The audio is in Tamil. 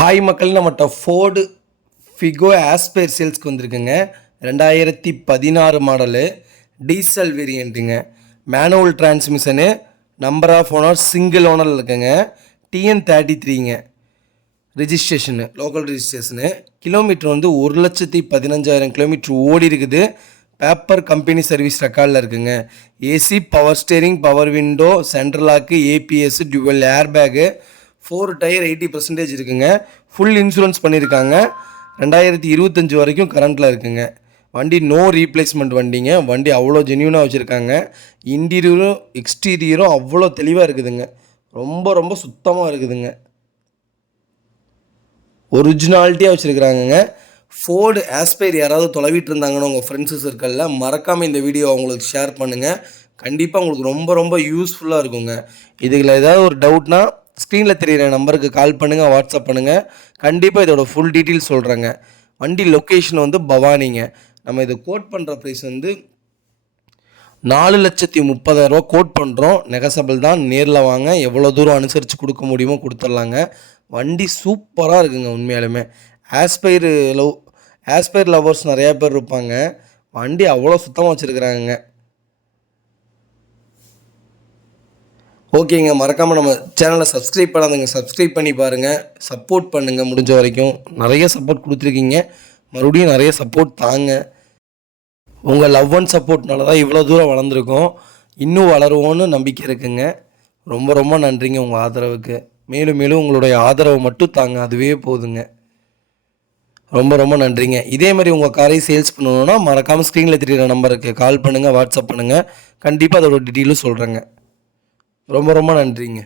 ஹாய் மக்கள், நம்மகிட்ட ஃபோர்டு ஃபிகோ ஆஸ்பயர் சேல்ஸ்க்கு வந்திருக்குங்க. 2016 மாடலு, டீசல் வேரியண்ட்டுங்க. Manual transmission, number of owner single ஓனரில் இருக்குங்க. TN33ங்க ரிஜிஸ்ட்ரேஷனு, லோக்கல் ரிஜிஸ்ட்ரேஷனு. கிலோமீட்டர் வந்து 1,15,000 கிலோமீட்டர் ஓடி இருக்குது. பேப்பர் கம்பெனி சர்வீஸ் ரெக்கார்டில் இருக்குங்க. AC, power steering, power window, central lock, ABS, dual air bag, 4 tyre 80% இருக்குங்க. ஃபுல் இன்சூரன்ஸ் பண்ணியிருக்காங்க. 2025 வரைக்கும் கரண்ட்டில் இருக்குங்க. வண்டி நோ ரீப்ளேஸ்மெண்ட் வண்டிங்க. வண்டி அவ்வளோ ஜென்யூனாக வச்சுருக்காங்க. இன்டீரியரும் எக்ஸ்டீரியரும் அவ்வளோ தெளிவாக இருக்குதுங்க. ரொம்ப ரொம்ப சுத்தமாக இருக்குதுங்க. ஒரிஜினாலிட்டியாக வச்சுருக்குறாங்கங்க. ஃபோர்டு ஆஸ்பயர் யாராவது தொலைவிட்டு இருந்தாங்கன்னு உங்கள் ஃப்ரெண்ட்ஸு சர்க்கிளில் மறக்காமல் இந்த வீடியோ அவங்களுக்கு ஷேர் பண்ணுங்கள். கண்டிப்பாக உங்களுக்கு ரொம்ப ரொம்ப யூஸ்ஃபுல்லாக இருக்குங்க. இதில் ஏதாவது ஒரு டவுட்னா ஸ்க்ரீனில் தெரிகிற நம்பருக்கு கால் பண்ணுங்கள், வாட்ஸ்அப் பண்ணுங்கள். கண்டிப்பாக இதோட ஃபுல் டீட்டெயில்ஸ் சொல்கிறேங்க. வண்டி லொக்கேஷன் வந்து பவானிங்க. நம்ம இதை கோட் பண்ணுற ப்ரைஸ் வந்து 4,30,000 கோட் பண்ணுறோம். நெகசபிள் தான். நேரில் வாங்க, எவ்வளோ தூரம் அனுசரித்து கொடுக்க முடியுமோ கொடுத்துர்லாங்க. வண்டி சூப்பராக இருக்குங்க. உண்மையாலுமே ஆஸ்பயர் லவர்ஸ் நிறையா பேர் இருப்பாங்க. வண்டி அவ்வளோ சுத்தமாக வச்சுருக்குறாங்க. ஓகேங்க, மறக்காமல் நம்ம சேனலை சப்ஸ்கிரைப் பண்ணாதுங்க, சப்ஸ்கிரைப் பண்ணி பாருங்கள். சப்போர்ட் பண்ணுங்கள். முடிஞ்ச வரைக்கும் நிறைய சப்போர்ட் கொடுத்துருக்கீங்க. மறுபடியும் நிறைய சப்போர்ட் தாங்க. உங்கள் லவ் அண்ட் சப்போர்ட்னால தான் இவ்வளோ தூரம் வளர்ந்துருக்கோம். இன்னும் வளருவோன்னு நம்பிக்கை இருக்குங்க. ரொம்ப ரொம்ப நன்றிங்க உங்கள் ஆதரவுக்கு. மேலும் மேலும் உங்களுடைய ஆதரவு மட்டும் தாங்க, அதுவே போதுங்க. ரொம்ப ரொம்ப நன்றிங்க. இதே மாதிரி உங்கள் காரை சேல்ஸ் பண்ணணுன்னா மறக்காமல் ஸ்க்ரீனில் தெரிகிற நம்பருக்கு கால் பண்ணுங்கள், வாட்ஸ்அப் பண்ணுங்கள். கண்டிப்பாக அதோட டீட்டெயிலும் சொல்கிறேங்க. ரொம்ப ரொம்ப நன்றிங்க.